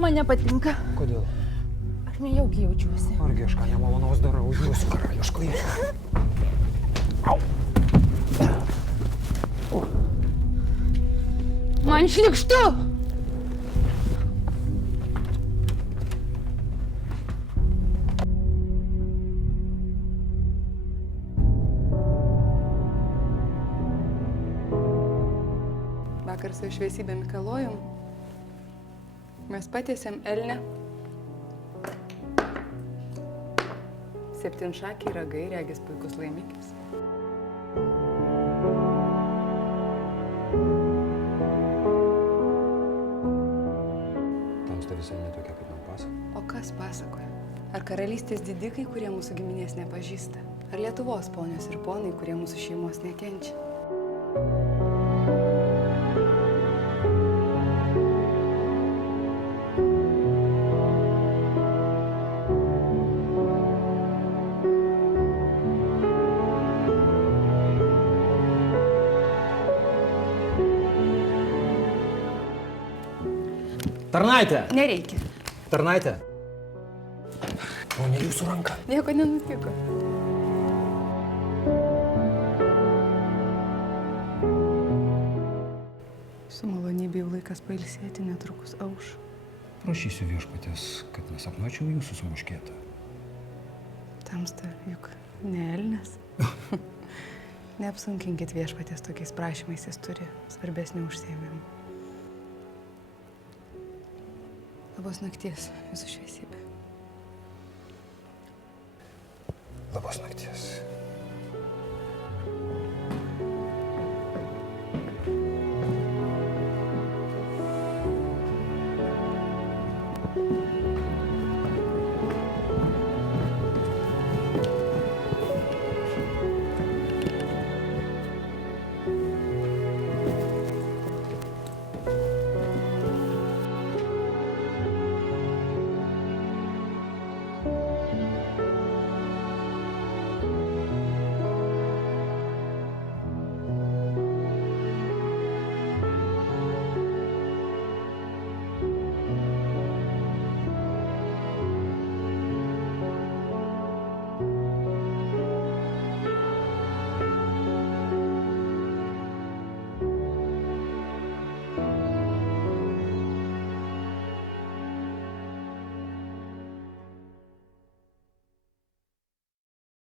Man nepatinka. Kodėl? Aš nejaukiai jaučiuosi. Argi aš ką nemalonaus darau, jūsų karališkai. Man šlikštu! Vakar su šviesybė Mikalojum mes patiesėm elnę. 7 šakiai ragai, regis puikus laimikis. Tamsta visai netokia, kaip man pasakoja. O kas pasakoja? Ar karalystės didikai, kurie mūsų giminės nepažįsta? Ar Lietuvos ponios ir ponai, kurie mūsų šeimos nekenčia? Tarnaitė! Nereikia. Tarnaitė! O ne jūsų ranka. Nieko nenutiko. Su malonybė jau laikas pailsėti, netrukus auš. Prašysiu viešpatės, kad nesapnuočiau jūsų sumuškėtą. Tamsta, juk ne elnes. Neapsunkinkit viešpatės tokiais prašymais, jis turi svarbesnių užsiėmimų. Labos nakties, jūsų šviesybė. Labos nakties.